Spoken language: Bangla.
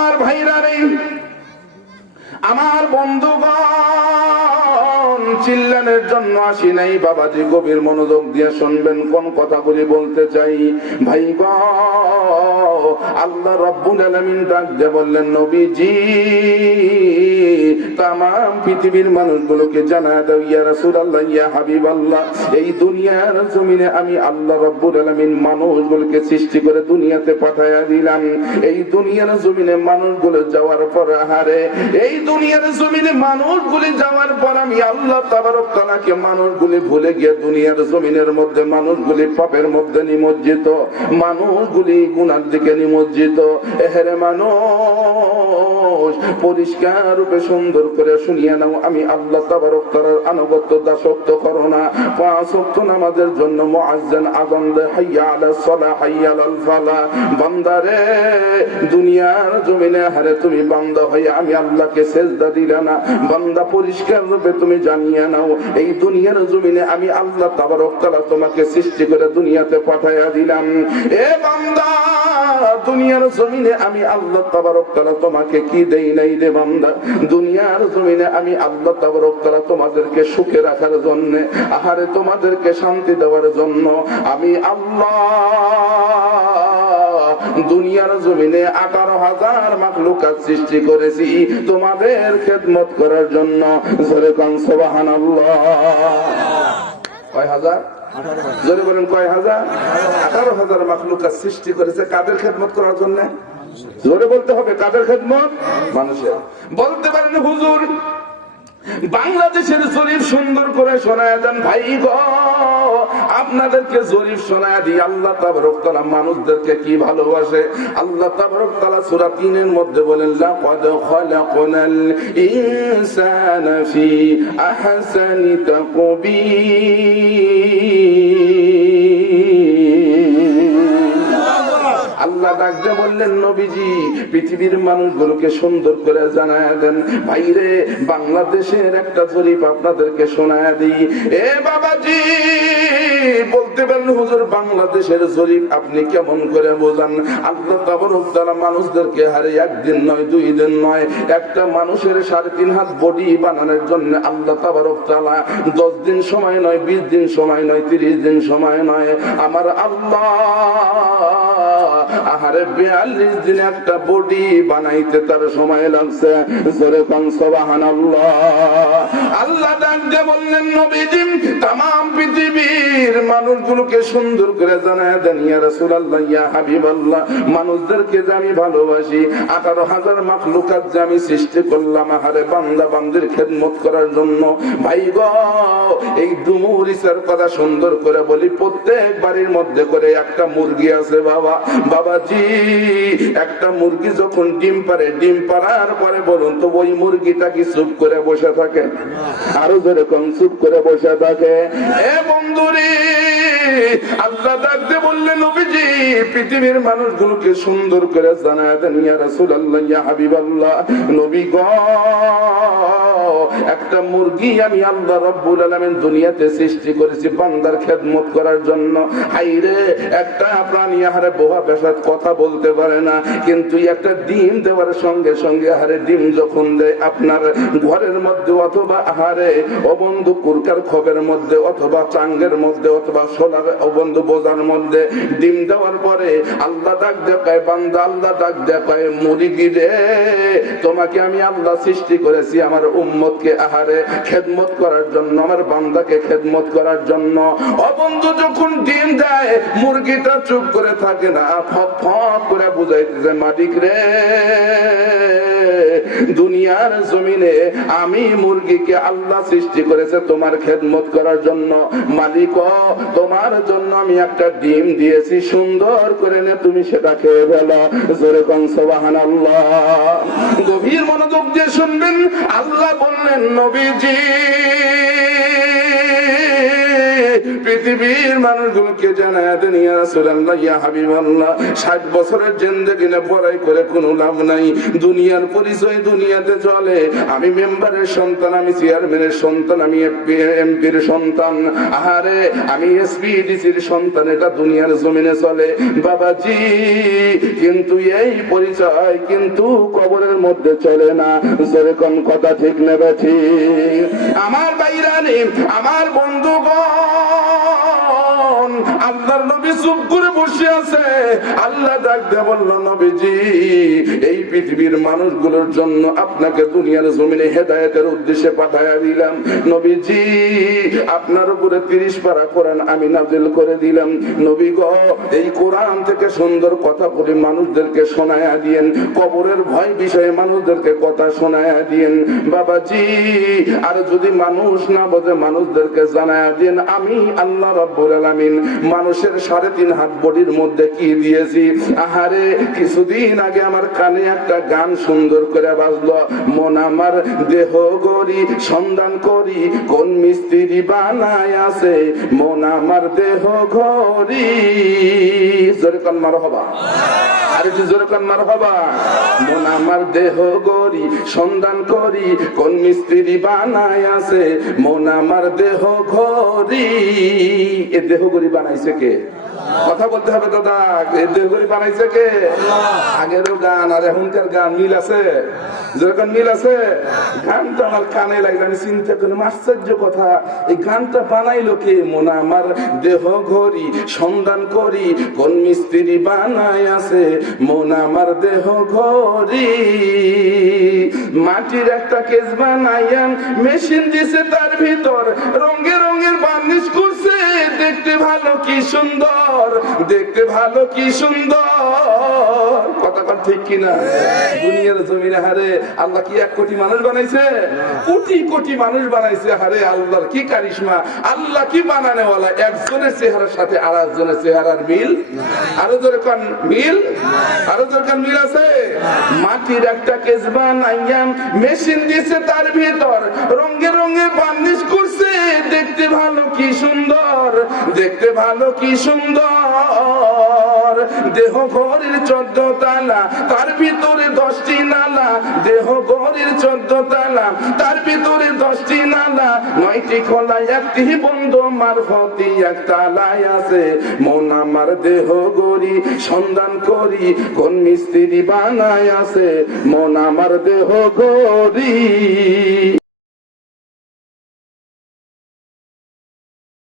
আর ভাইরা রে, আমার বন্ধুগণ, চিল্লানের জন্য আসি নাই বাবাজি, গভীর মনোযোগ দিয়ে শুনবেন কোন কথাগুলি বলতে চাই। ভাই গো, আল্লাহ রাব্বুল আলামিন ডাক দিয়ে বললেন, নবীজি তামাম পৃথিবীর মানুষগুলোকে জানায় দাও, ইয়া রাসূলুল্লাহ, ইয়া হাবিবাল্লাহ, এই দুনিয়ার জমিনে আমি আল্লাহ রাব্বুল আলামিন মানুষগুলোকে সৃষ্টি করে দুনিয়াতে পাঠায়া দিলাম। এই দুনিয়ার জমিনে মানুষগুলো যাওয়ার পর, আহারে এই দুনিয়ার জমিনে মানুষগুলি যাওয়ার পর আমি আল্লাহ তাবারক তাআলাকে মানুষগুলি ভুলে গিয়ে দুনিয়ার জমিনের মধ্যে মানুষগুলি পাপের মধ্যে নিমজ্জিত, মানুষগুলি গুনার দিকে নিমজ্জিত। এহেরে মানুষ, পরিষ্কার রূপে সুন্দর করে শুনিয়ে নাও, আমি আল্লাহ তাবারক তাআলার আনুগত্য দাসত্ব করো না। 5 ওয়াক্ত নামাজের জন্য মুয়াজ্জিন আযান দেয়, হাইয়া আলাস সালাহ, হাইয়া আলাল ফালাহ। বান্দারে, দুনিয়ার জমিনে হারে তুমি বান্দা হয়ে আমি আল্লাহকে সেজদা দিলে না। বান্দা, পরিষ্কার রূপে তুমি জানিয়ে নাও, এই দুনিয়ার জমিনে আমি আল্লাহ তাবারক তাআলা তোমাকে সৃষ্টি করে দুনিয়াতে পাঠায়া দিলাম। এ বান্দা, দুনিয়ার জমিনে আমি আল্লাহ তাবারক তাআলা তোমাকে কি দেই নাই রে বান্দা? দুনিয়ার জমিনে আমি আল্লাহ তাবারক তাআলা তোমাদেরকে সুখে রাখার জন্য, আহারে তোমাদেরকে শান্তি দেওয়ার জন্য আমি আল্লাহ দুনিয়ার জমিনে 18,000 মাখলুকাত সৃষ্টি করেছি তোমাদের খেদমত করার জন্য। জোরে কোন সুবহানাল্লাহ। কয় হাজার? জোরে বলেন কয় হাজার? 18,000 মাখলুকাত সৃষ্টি করেছে কাদের খেদমত করার জন্য? জোরে বলতে হবে, কাদের খেদমত? মানুষের। বলতে পারেন হুজুর, বাংলাদেশের জরিপ সুন্দর করে শোনায় দেন। ভাই গো, আপনাদেরকে জরিপ শোনায় দিই, আল্লাহ তাবারক তাআলা মানুষদেরকে কি ভালোবাসে। আল্লাহ তাবারক তাআলা সূরা 3 এর মধ্যে বলেন, লাকাদ খালাকনাল ইনসানা ফি আহসানি তাকবীর। আল্লাহ ডাকতে বললেন, নবীজি পৃথিবীর মানুষগুলোকে সুন্দর করে জানায় দেন। ভাইরে, বাংলাদেশের একটা জরিপ আপনাদেরকে শোনায় দিই। এ বাবাজি, বলতে পারেন হুজুর, বাংলাদেশের জরিপ আপনি কেমন করে বোঝান? আল্লাহ তাবারক তাআলা মানুষদেরকে হারে একদিন নয়, 2 দিন নয়, একটা মানুষের 3.5 হাত বডি বানানোর জন্য আল্লাহ তাবারক তাআলা 10 দিন সময় নয়, 20 দিন সময় নয়, 30 দিন সময় নয়, আমার আল্লাহ আহারে 42 দিন একটা বডি বানাইতে তার সময় লাগছে। জোরে কোন সুবহানাল্লাহ। আল্লাহ ডাক দিয়ে বললেন, নবীজি तमाम পৃথিবীর মানুষগুলোকে সুন্দর করে জানায় দেন, ইয়া রাসূলুল্লাহ, ইয়া হাবিবাল্লাহ, মানুষদেরকে যে আমি ভালোবাসি, 18,000 মাখলুকাত যে আমি সৃষ্টি করলাম আহারে বান্দা বান্দির খেদমত করার জন্য। ভাই গো, এই দুমুরিসের কথা সুন্দর করে বলি, প্রত্যেক বাড়ির মধ্যে করে একটা মুরগি আছে বাবা। বাবাজি, একটা মুরগি যখন ডিম পারে, ডিম পারার পরে বলুন তো ওই মুরগিটা কি চুপ করে বসে থাকে? আরো যেরকম চুপ করে বসে থাকে। এ বন্ধুরে, আল্লাহ ডাকতে বললেন, নবীজি পৃথিবীর মানুষগুলোকে সুন্দর করে জানায় দেন, ইয়া রাসূলুল্লাহ, ইয়া হাবিবাল্লাহ, নবী গো, একটা মুরগি আমি আল্লাহ রাব্বুল আলামিন দুনিয়াতে সৃষ্টি করেছি বান্দার খেদমত করার জন্য। হাইরে, একটা প্রাণী আহারে বোবা পেশাদ কথা বলতে পারে না, কিন্তু একটা ডিম দেওয়ার সঙ্গে সঙ্গে আহারে ডিম যখন দেয় আপনার ঘরের মধ্যে অথবা আহারে অবন্ধু কুরকার খবের মধ্যে অথবা চাঙ্গের মধ্যে অথবা সোলার অবন্ধু বোঝার মধ্যে ডিম দেওয়ার পরে আল্লাহ ডাক দেখায় বান্দা, আল্লাহ ডাক দেখায় মুরগি রে, তোমাকে আমি আল্লাহ সৃষ্টি করেছি আমার উম্মতকে আহারে খেদমত করার জন্য, আমার বান্দাকে খেদমত করার জন্য। অবন্ধু যখন ডিম দেয় মুরগিটা চুপ করে থাকে না, ফক ফক করে বুঝাইতেছে, মালিক রে, দুনিয়ার জমিনে আমি মুরগিকে আল্লাহ সৃষ্টি করেছে তোমার খেদমত করার জন্য। মালিক, তোমার জন্য আমি একটা ডিম দিয়েছি, সুন্দর করে নে তুমি সেটা খেয়ে ফেলো। জোরে কোন সুবহানাল্লাহ। গভীর মনোযোগ দিয়ে শুনবেন, আল্লাহ বললেন, নবীজি পৃথিবীর মানুষগুলোকে জানায় দেন ইয়া রাসূলুল্লাহ ইয়া হাবিবাল্লাহ 60 বছরের জিন্দেগি না পড়াই করে কোনো লাভ নাই। দুনিয়ার পরিচয় দুনিয়াতে চলে। আমি মেম্বারের সন্তান, আমি চেয়ারম্যানের সন্তান, আমি এমপির সন্তান, আহারে আমি এসপিডিসির সন্তান, এটা দুনিয়ার জমিনে চলে বাবাজি। কিন্তু এই পরিচয় কিন্তু কবরের মধ্যে চলে না। যেরকম কথা ঠিক নেবে ঠিক। আমার বাইরানি, আমার বন্ধুগণ, আল্লাহর নবী চুপ করে বসে আছে। আল্লাহ ডাক দিয়ে বলল, নবীজি এই পৃথিবীর মানুষগুলোর জন্য আপনাকে দুনিয়ার জমিনে হেদায়েতের উদ্দেশ্যে পাঠায়া দিলাম। নবীজি আপনার উপরে 30 পারা কোরআন আমি নাযিল করে দিলাম। নবী গো এই কোরআন থেকে সুন্দর কথা বলে মানুষদেরকে শোনায়া দিয়েন, কবরের ভয় বিষয়ে মানুষদেরকে কথা শোনায়া দিয়েন বাবাজি। আর যদি মানুষ না বোঝে মানুষদেরকে জানায়া দিয়েন আমি আল্লাহ রাব্বুল আলামিন মানুষের 3.5 হাত বডির মধ্যে কি দিয়েছি। আহারে কিছুদিন আগে আমার কানে একটা গান সুন্দর করে বাজলো, মন আমার দেহ গড়ি সন্ধান করি কোন মিস্ত্রি বানায় আছে, মন আমার দেহ ঘড়ি। জোরে কান মারহাবা, আর একটু জোরে কান মারহাবা। মন আমার দেহ গড়ি সন্ধান করি কোন মিস্ত্রি বানায় আছে, মন আমার দেহ ঘড়ি। এ দেহ গড়ি বানাইছে কে? কথা বলতে হবে দাদা, এই দেহ গড়ি বানাইছে কে? আগেরও গান আর এখনকার গান মিল আছে? যেরকম মিল আছে। গানটা আমার কানে লাগলো, আমি চিন্তা করলাম আশ্চর্য কথা, এই গানটা বানাইলো কে? মন আমার দেহ ঘড়ি সন্ধান করি কোন মিস্ত্রি বানায় আছে, মন আমার দেহ ঘড়ি। মাটির একটা কেস বানাইয়া মেশিন দিছে, তার ভিতর রঙে রঙের বার্নিশ করছে, দেখতে ভালো কি সুন্দর, দেখতে ভালো কি সুন্দর। কথা ঠিক কিনা? দুনিয়ার জমিনে হারে আল্লাহ কি 1 কোটি মানুষ বানাইছে? কোটি কোটি মানুষ বানাইছে। হারে আল্লাহর কি কারিশমা, আল্লাহ কি বানানেওয়ালা। একজনের চেহারার সাথে আর একজনের চেহারার মিল। আরো জোরে কান মিল, আরো জোরে কান মিল আছে। মাটির একটা কেস বানাইয়া মেশিন দিছে, তার ভিতর রঙে রঙে বার্নিশ করছে, দেখতে ভালো কি সুন্দর, দেখতে ভালো কি সুন্দর। দেহ ঘড়ির 14 তালা, তার ভিতরে 10টি নালা। দেহ ঘড়ির 14 তালা, তার ভিতরে 10টি নালা। 9টি খোলা 1টি বন্ধ, মারফতি 1 তালায় আছে। মন আমার দেহ গড়ি সন্ধান করি কোন মিস্ত্রি বানায় আছে, মন আমার দেহ গড়ি।